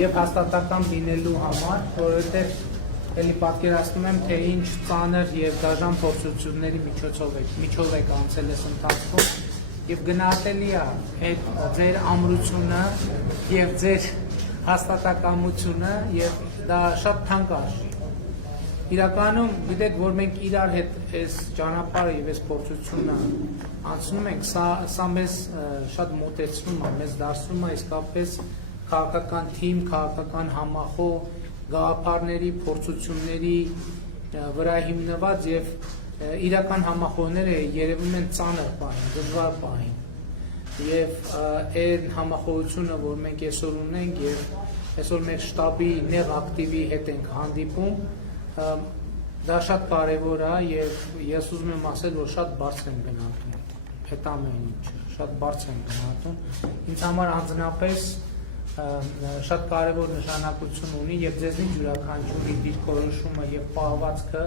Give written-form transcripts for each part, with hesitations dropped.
եւ հաստատական լինելու համար, որովհետեւ էլի պատկերացնում եմ, թե ինչ ծանր եւ դաժան փորձությունների միջով եք անցել այս ընթացքում եւ գնահատելի է այդ ձեր ամրությունը եւ ձեր հաստատակամությունը եւ դա շատ թանկ արժի։ Իրականում գիտեք, որ մենք իրար հետ այս ճանապարհը եւ այս փորձությունը անցնում ենք, սա մեզ շատ մոտեցնում է, մեզ դարձնում է իսկապես քաղաքական թիմ, քաղաքական համախոհ գաղափարների, փորձությունների վրա հիմնված եւ իրական համախոհները երևում են ծանր պահին, դժվար պահին եւ այն համախոհությունը, որ մենք այսօր ունենք եւ այսօր մեր շտաբի նեղ ակտիվի հետ ենք հանդիպում, դա շատ կարեւոր է եւ ես ուզում եմ ասել, որ շատ բարձր են գնահատում այդ ամեն ինչը, շատ բարձր են գնահատում։ Ինձ համար անձնապես շատ կարևոր նշանակություն ունի եւ ձեզնից յուրաքանչյուրի դիրքորոշումը եւ պահվածքը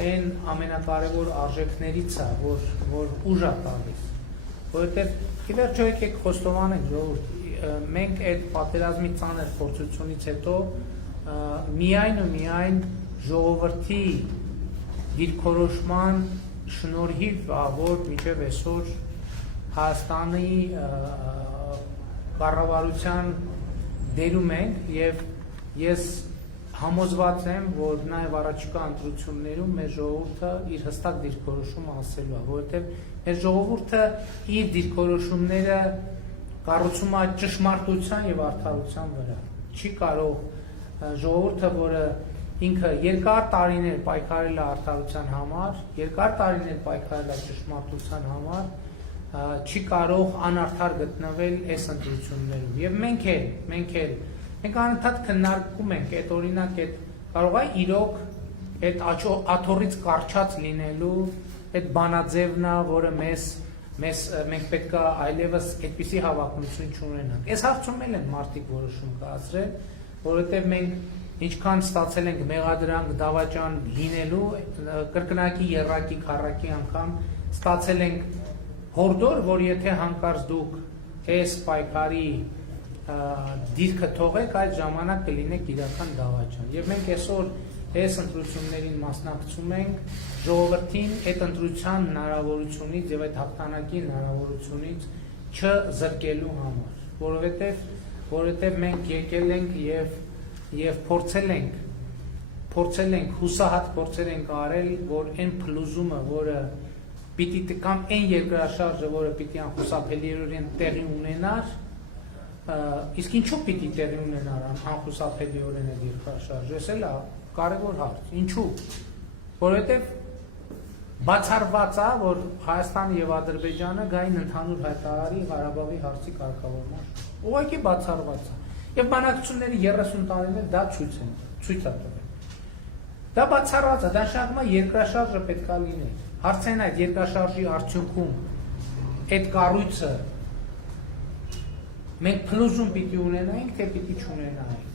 այն ամենակարևոր արժեքներից է, որ ուժ է տալիս, որովհետեւ ի վերջո եկեք խոստովանենք, ժողովուրդ, մենք այդ պատերազմի ծանր փորձությունից հետո միայն ու միայն ժողովրդի դիրքորոշման շնորհիվ որ մինչև այսօր Հայաստանի կառավարության դերում ենք եւ ես համոզված եմ, որ նաեւ առաջիկա ընտրություններում մեր ժողովուրդը իր հստակ դիրքորոշումը ասելու է, որովհետեւ մեր ժողովուրդը իր դիրքորոշումները կառուցում է ճշմարտության եւ արդարության վրա։ Չի կարող ժողովուրդը, որը ինքը երկար տարիներ պայքարել է արդարության համար, երկար տարիներ պայքարել է ճշմարտության համար, չի կարող անարդար գտնվել այս ընտրություններում եւ մենք անընդհատ քննարկում ենք այդ օրինակ այդ կարող է իրոք այդ աթոռից կարճած լինելու այդ բանաձևն է, որը մենք պետք է այլևս այդպիսի հավակնություն չունենանք։ Այս հարցում են մարդիկ որոշում կայացրել, որովհետեւ մենք ինչքան ստացել ենք մեղադրանք դավաճան լինելու կրկնակի երրակի քառակի անգամ ստացել ենք հորդոր, որ եթե հանկարծ դուք այս պայքարի դիրքը թողեք, այդ ժամանակ կլինեք իրական դավաճան։ Եվ մենք այսօր այս ընտրություններին մասնակցում ենք ժողովրդին այդ ընտրության հնարավորությունից եւ այդ հաղթանակի հնարավորությունից չզրկելու համար, որովհետեւ մենք եկել ենք եւ փորձել ենք հուսահատ փորձեր ենք արել, որ այն փլուզումը, որը պիտի կամ այն երկրաշարժը, որը պիտի անխուսափելիորեն տեղի ունենար, իսկ ինչու պիտի տեղի ունենար անխուսափելիորեն այդ երկրաշարժը, ես էլ կարևոր հարց, ինչու, որովհետև բացառված է, որ Հայաստանը եւ Ադրբեջանը գային ընդհանուր հայտարարի Ղարաբաղի հարցի կարգավորման, ուղղակի բացառված է, եւ բանակցությունների 30 տարիներ դա ցույց է տվել, դա բացառված է, դա նշանակում է երկրաշարժը պետք է լինի։ Հարցն այդ երկրաշարժի արդյունքում այդ կառույցը մենք փլուզում պիտի ունենայինք, թե պիտի չունենայինք։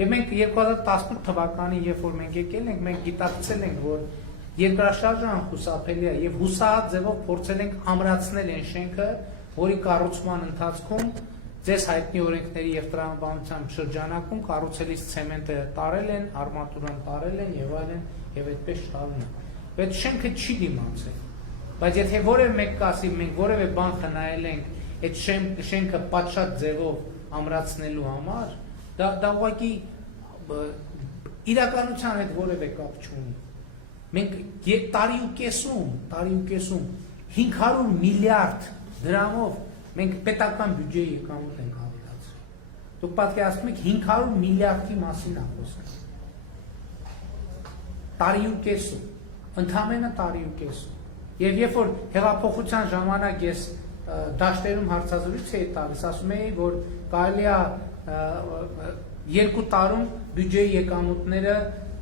Եվ մենք 2018 թվականին, երբ որ մենք եկել ենք, մենք գիտակցել ենք, որ երկրաշարժը անխուսափելի է եւ հուսահատ ձևով փորձել ենք ամրացնել այն շենքը, որի կառուցման ընթացքում ձեզ հայտնի օրենքների եւ տրամաբանության շրջանակում կառուցելիս ցեմենտը տարել են, արմատուրան տարել են եւ այլն եւ այդպես շարունակ։ Այդ շենքը չի դիմացել, բայց եթե որևէ մեկ կասի մենք որևէ բան խնայել ենք այդ շենքը պատշաճ ձևով ամրացնելու համար, դա ուղղակի իրականության հետ որևէ կապ չունի։ Մենք տարի ու կեսում 500 միլիարդ դրամով մենք պետական բյուջեի եկամուտ ենք ավելացրել։ Դուք պատկերացնում եք 500 միլիարդի մասին է խոսքը։ Տարի ու կեսում, ընդամենը տարի ու կեսում։ Եվ երբ որ հեղափոխության ժամանակ ես դաշտերում հարցազրույց էի տալիս, ասում էի, որ կարելի է 2 տարում բյուջեի եկամուտները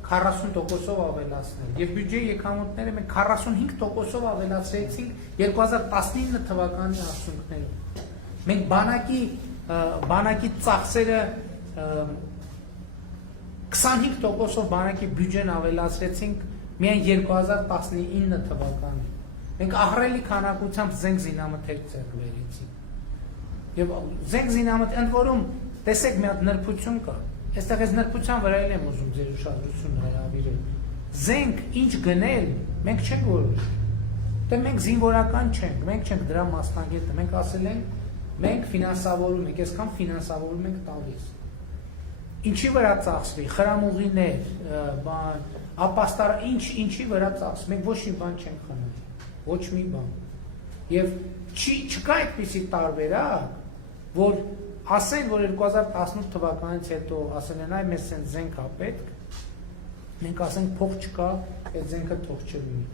40%-ով ավելացնել։ Եվ բյուջեի եկամուտները մենք 45%-ով ավելացրեցինք 2019 թվականի արդյունքներում։ Մենք բանակի ծախսերը 25%-ով բանակի բյուջեն ավելացրեցինք միայն 2019 թվականին։ Մենք ահռելի քանակությամբ զենք զինամթերք ձեռք բերեցինք։ Եվ զենք զինամթերք, ընդ որում տեսեք մի հատ նրբություն կա։ Այստեղ այս նրբության վրա եմ ուզում ձեր ուշադրությունը հրավիրել։ Զենք ինչ գնել, մենք չենք որոշ։ Դե մենք զինվորական չենք, մենք չենք դրա մասնագետը, մենք ասել ենք, մենք ֆինանսավորում ենք, այսքան ֆինանսավորում ենք տալիս։ Ինչի վրա ծախսվի, խրամուղիներ, բան, ապաստար, ինչի վրա ծախսվի, մենք ոչ մի բան չենք խնայ, ոչ մի բան։ Եվ չկա այդպիսի տարբերակ, որ ասեն, որ 2018 թվականից հետո ասեն են, այ մեզ սենց զենք ա պետք, մենք ասենք փող չկա, այդ զենքը թող չլինի։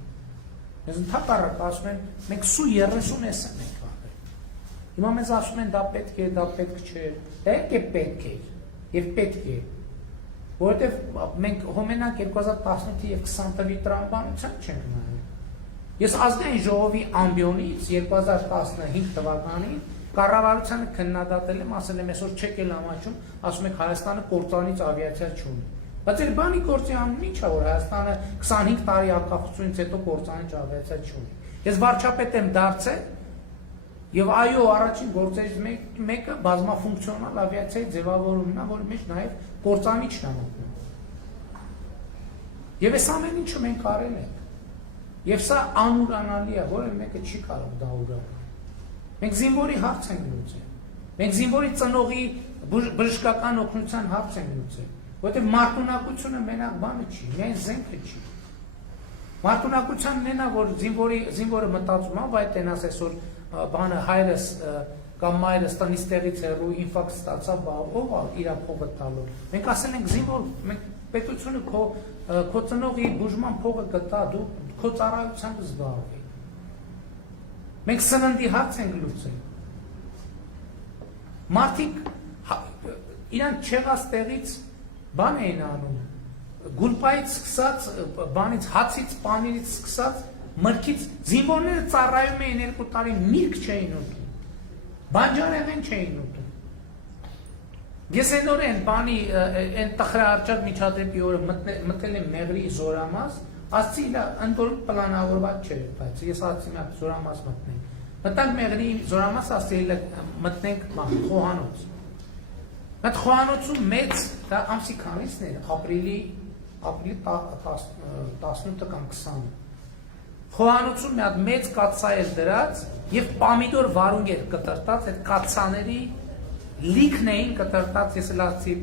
Մեզ ընդհակառակ ասում են, մենք սու 30 էսն ենք աղել։ Հիմա մեզ ասում են, դա պետք է, դա պետք չէ, դա է պետք է, և պետք է, որովհետև մենք հոմենակ 2018 և 20 թվի տրամաբանության չենք նայել։ Ես ազգային ժողովի ամբիոնից 2015 թվականին կառավարությանը քննադատել եմ, ասել եմ այսօր չեք էլ ամաչում, ասում եք Հայաստանը կործանից ավիացիա չունի։ Բայց այդ բանի գործի անունը ի՞նչ է, որ Հայաստանը 25 տարի անկախությունից հետո կործանիչ ավիացիա չունի։ Ես վարչապետ եմ դարձել եւ այո, առաջին գործերից մեկը բազմաֆունկցիոնալ ավիացիայի ձևավորումն է, որի մեջ նաեւ կործանիչն է մտնում։ Եվ այս ամեն ինչը մենք արել ենք։ Եվ սա անուրանալի է, որը մեկը չի կարող դա ուրանալ։ Մենք զինվորի հարց ենք լուծել։ Մենք զինվորի ծնողի բժշկական օգնության հարց ենք լուծել, որովհետև մարտունակությունը մենակ բանը չի, միայն զենքը չի։ Մարտունակությանն է, որ զինվորը մտածում է, բայց տենաս այսօր բանը հայրս կամ մայրս տնից տեղից հեռու ինֆարկտ ստացավ, ով իր փողը տալու։ Մենք ասել ենք զինվոր, մենք պետությունը քո ծնողի բուժման փողը կտա, դու քո ծառայությամբ զբաղվի։ Մենք սննդի հարց ենք լուծել։ Մարդիկ իրանք չեղած տեղից բան էին անում, գուլպայից սկսած, բանից, հացից, պանիրից սկսած, մրգից, զինվորները ծառայում էին 2 տարի միրգ չէին ուտում, բանջարեղեն չէին ուտում։ Ես այն օրը այն տխրահարճակ միջադեպի օրը մտել եմ Մեղրի Զորամաս, ասցի ընդորում պլանավորված չէր, բայց ես ասացի մի հատ Զորամաս մտնենք։ Մտանք Մեղրի Զորամաս, ասել մտնենք խոհանոց։ Այդ խոհանոցում մեծ, դա ամսի քանիսն էր, ապրիլի 18 կամ 20։ Խոհանոցում մի հատ մեծ կաթսա էր դրած և պամիդոր վարունգ էր կտրտած, այդ կաթսաների լիքն էին կտրտած, ես լացի,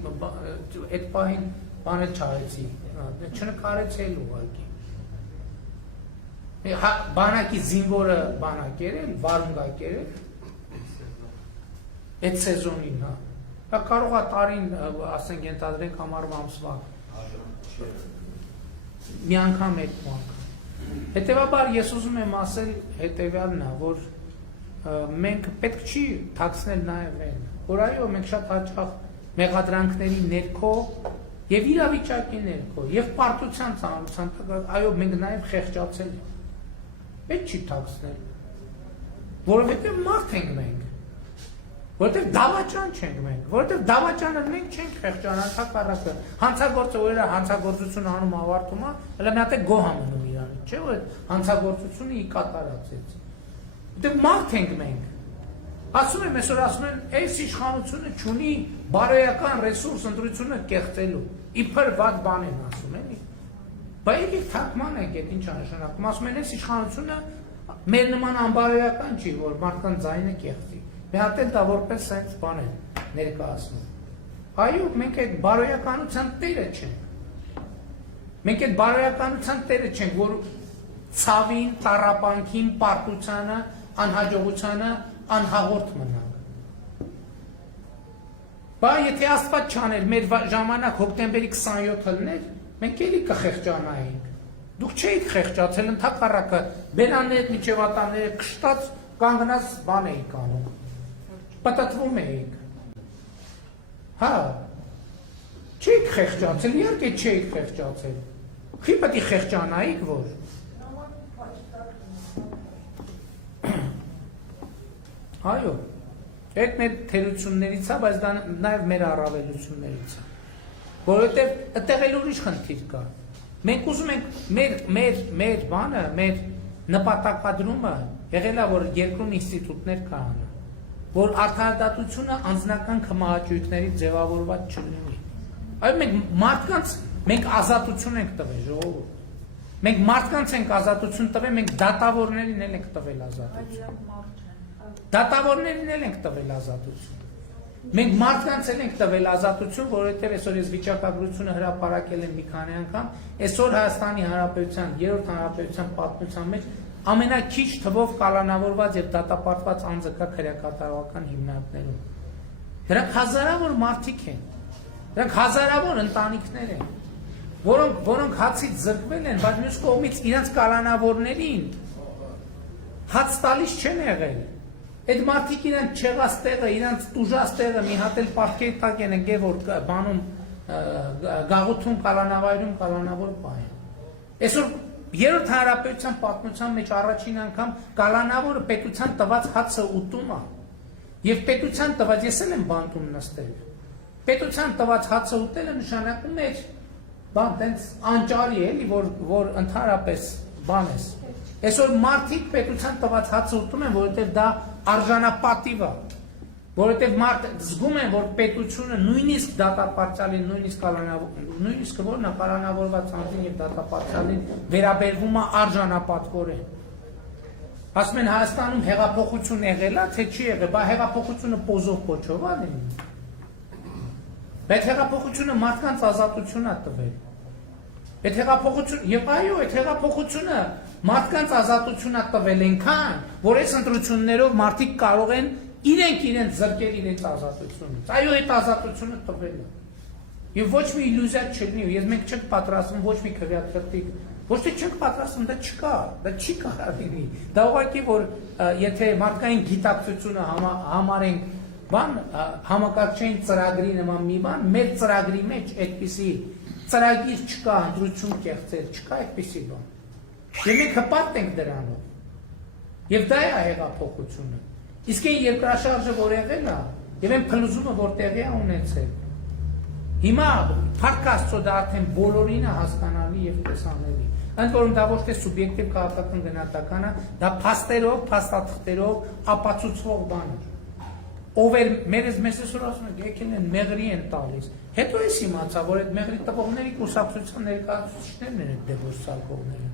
այդ պահին բան էլ չարեցի, չնկարեցի էլ ուղղակի։ Բանակի զինվորը բանակ երել, վարունգ ակերել, այդ սեզոնին, հա։ Դա կարող է տարին, ասենք ենթադրենք ամառվա ամսվա, մի անգամ այդ բանք։ Հետևաբար ես ուզում եմ ասել հետևյալն է, որ մենք պետք չի թաքցնել նաև այն, որ այո, մենք շատ հաճախ մեղադրանքների ներքո և իրավիճակի ներքո և պարտության ծանրության, այո, մենք նաև խեղճացել ենք, պետք չի թաքցնել, որովհետև մարդ ենք մենք, որովհետև դավաճան չենք մենք, որովհետև դավաճանը մենք չենք խեղճան, հակառակը, հանցագործը, որ հանցագործություն անում ավարտում է, հələ մի հատ է գոհ մնում իրանից, չէ՞ որ հանցագործությունը ի կատարածեց։ Որովհետև մարդ ենք մենք։ Ասում եմ, այսօր ասում են, այս իշխանությունը չունի բարոյական ռեսուրս ընտրությունը կեղծելու, իբր վատ բան են ասում, էլի։ Բայց եկեք թարգման ենք, այդ ինչ է նշանակում, ասում են, այս իշխանությունը մեր նման անբարոյական չի, որ մարդկանց ձայնը կեղծի։ Մի հատ էլ դա որպես սենց բան են ներկայացնում։ Այո, մենք այդ բարոյականության տերը չենք։ Մենք այդ բարոյականության տերը չենք, որ ցավին, տառապանքին, պարտությանը, անհաջողությանը անհաղորդ մնանք։ Բայց եթե Աստված չաներ, մեր ժամանակ հոկտեմբերի 27-ը լներ, մենք էլի կխեղճանայինք։ Դուք չէիք խեղճացել, ընդհակառակը բերաններ, միջևատանները կշտած կանգնած բան էիք անում։ Պատտվում էիք։ Հա, չէիք խեղճացել, իհարկե չէիք խեղճացել։ Խի պետք է խեղճանայիք, որ։ Այո, այդ մեր թերություններից է, բայց դա նաև մեր առավելություններից է։ Որովհետև այդտեղ էլ ուրիշ խնդիր կա։ Մենք ուզում ենք մեր բանը, մեր նպատակադրումը եղել է, որ երկրում ինստիտուտներ կան։ որ արդարադատությունը անձնական քմահաճույքներից ձևավորված չլինի։ Այո, մենք ազատություն ենք տվել, ժողովուրդ։ Մենք մարդկանց ենք ազատություն տվել, մենք դատավորներին էլ ենք տվել ազատություն։ Դատավորներին էլ ենք տվել ազատություն։ Մենք մարդկանց էլ ենք տվել ազատություն, որովհետև այսօր ես վիճակագրությունը հրապարակել եմ մի քանի անգամ, այսօր Հայաստանի Հանրապետության երրորդ հանրապետության պատմության մեջ ամենաքիչ թվով կալանավորված եւ դատապարտված անձը կա քրեակատարողական հիմնարկներում։ Դրանք հազարավոր մարդիկ են։ Դրանք հազարավոր ընտանիքներ են, որոնք հացից զրկվել են, բայց մյուս կողմից իրենց կալանավորներին հաց տալիս չեն եղել։ Այդ մարդիկ իրենց չեղած տեղը, իրենց տուժած տեղը մի հատ էլ պարտքերի տակ են ընկել, որ բանում գաղութում կալանավայրում կալանավոր պահեն։ Այսօր երրորդ հանրապետության պատմության մեջ առաջին անգամ կալանավորը պետության տված հացը ուտում է։ Եվ պետության տված, ես էլ եմ բանտում նստել։ Պետության տված հացը ուտելը նշանակում է բան տենց անճարի էլի, որ ընդհանրապես բան ես։ Այսօր մարդիկ պետության տված հացը ուտում են, որովհետև դա արժանապատիվ է, որովհետև մարդ զգում են, որ պետությունը նույնիսկ դատապարտյալին, նույնիսկ որն է կալանավորված անձին եւ դատապարտյալին վերաբերվում է արժանապատվորեն։ Ասում են Հայաստանում հեղափոխություն եղել է, թե չի եղել, բայց հեղափոխությունը պոզով փոչով է լինի։ Բայց հեղափոխությունը մարդկանց ազատություն է տվել։ Այդ հեղափոխությունը, եւ այո, այդ հեղափոխությունը մարդկանց ազատություն է տվել այնքան, որ այս ընտրություններով մարդիկ կարող են իրենց զրկել իրենց ազատությունից։ Այո, այդ ազատությունը տվել է։ Եվ ոչ մի իլյուզիա չլինի, ես մենք չենք պատրաստվում ոչ մի քվեաթղթիկ, ոչ թե չենք պատրաստվում, դա չկա, դա չի կարող լինի։ Դա ուղղակի որ եթե մարդկային գիտակցությունը համարենք բան համակարգչային ծրագրի նման մի բան, մեր ծրագրի մեջ այդպիսի ծրագիր չկա, ընտրություն կեղծել, չկա այդպիսի բան։ Եվ մենք հպարտ ենք դրանով։ Եվ դա է հեղափոխությունը։ Իսկ այն երկրաշարժը, որ եղել է, եւ այն փլուզումը, որ տեղի է ունեցել։ Հիմա փառք Աստծո դա արդեն բոլորին է հասկանալի եւ տեսանելի։ Ընդ որում դա ոչ թե սուբյեկտիվ քաղաքական գնահատական է, դա փաստերով, փաստաթղթերով ապացուցվող բան է։ Ով էր մեզ այսօր ասում են, եկել են մեղրի են տալիս։ Հետո ես իմացա, որ այդ մեղրի տվողների կուսակցության ներկայացուցիչներն են այդ դեպոս սարքողները։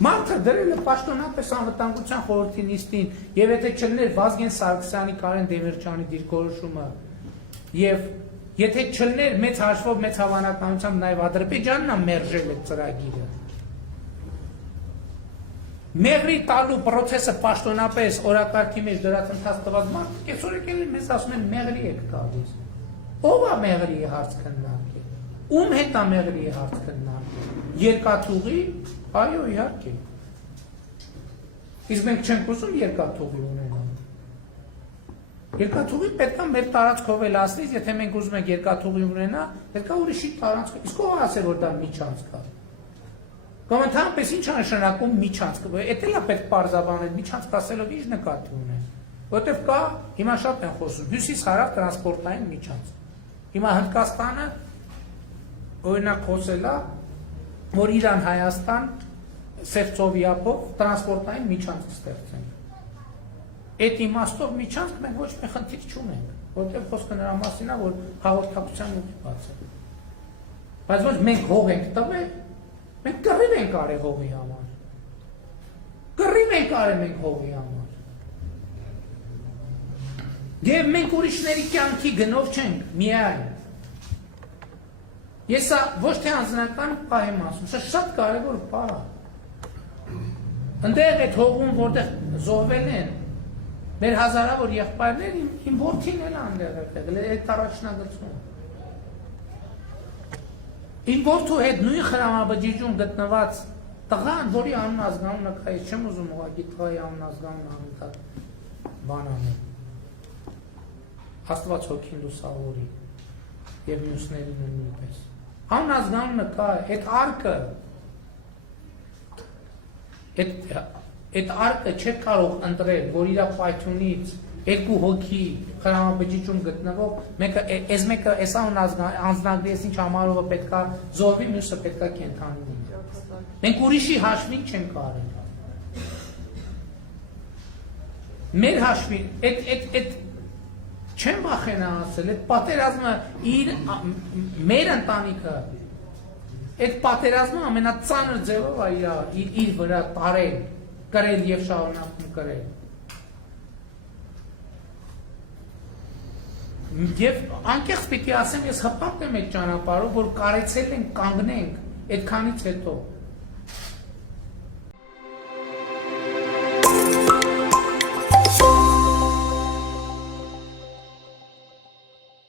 Մարդը դրել է պաշտոնապես անվտանգության խորհրդի նիստին, եւ եթե չլներ Վազգեն Սարգսյանի, Կարեն Դեմիրճյանի դիրքորոշումը, եւ եթե չլներ մեծ հաշվով, մեծ հավանականությամբ նաեւ Ադրբեջանն է մերժել այդ ծրագիրը։ Մեղրի տալու process-ը պաշտոնապես օրակարգի մեջ դրած ընթաց տված մարդիկ այսօր եկել են մեզ ասում են մեղրի եք տալիս։ Ո՞վ է մեղրի հարց քննարկել։ Ում հետ է մեղրի հարց քննարկել։ Երկաթուղի, այո, իհարկե։ Իսկ մենք չենք ուզում երկաթուղի ունենալ։ Երկաթուղի պետք է մեր տարածքով էլ ասնից, եթե մենք ուզում ենք երկաթուղի ունենալ, պետք է ուրիշի տարածքով։ Իսկ ո՞վ ասել որ դա միջանցք է։ Կամ ընդհանրապես ինչ է նշանակում միջանցք։ Էդ էլ է պետք պարզաբանել, միջանցք ասելով ինչ նկատի ունեն։ Որտեվ կա, հիմա շատ են խոսում, հյուսիս-հարավ տրանսպորտային միջանցք։ Հիմա Հնդկաստանը օրինակ խոսել է, որ Իրան-Հայաստան Սևծովիապով տրանսպորտային միջանցք ստեղծեն։ Այդ իմաստով միջանցք մենք ոչ մի խնդիր չունենք, որտեղ խոսքը նրա մասին է, որ հաղորդակցության ուղի բացել։ Բայց ոչ մենք հող ենք տվել, մենք կռիվ ենք արել հողի համար։ Կռիվ ենք արել մենք հողի համար։ Եվ մենք ուրիշների կյանքի գնով չենք, միայն։ Ես ոչ թե անձնական պահ եմ ասում, շատ կարևոր պահ։ Ընդեղ այդ հողում, որտեղ զոհվել են, մեր հազարավոր եղբայրներ, իմ որդին էլ այնտեղ եղել, այդ առաջնագծում։ Իմ որդու հետ նույն խրամաբջիջում գտնված տղան, որի անուն ազգանունը կա, ես չեմ ուզում ուղղակի տղայի անուն ազգանունը անընդհատ բան անել։ Աստված հոգին լուսավորի եւ մյուսներին նույնպես։ Անուն ազգանունը կա, այդ արկը չէ կարող ընտրել, որ իր պայթյունից երկու հոգի խրամաբջիջում գտնվող, մեկը այս անձնագրի ինչ համարովը պետքա զոհվի, մյուսը պետքա կենդանի լինի։ Մենք ուրիշի հաշվին չենք արել։ մեր հաշվին այդ չեմ վախենա ասել, այդ պատերազմը մեր ընտանիքը այդ պատերազմը ամենածանր ձևով է իր վրա տարել, կրել եւ շարունակում կրել։ Եվ անկեղծ պիտի ասեմ, ես հպարտ եմ այդ ճանապարհով, որ կարեցել ենք կանգնենք այդքանից հետո։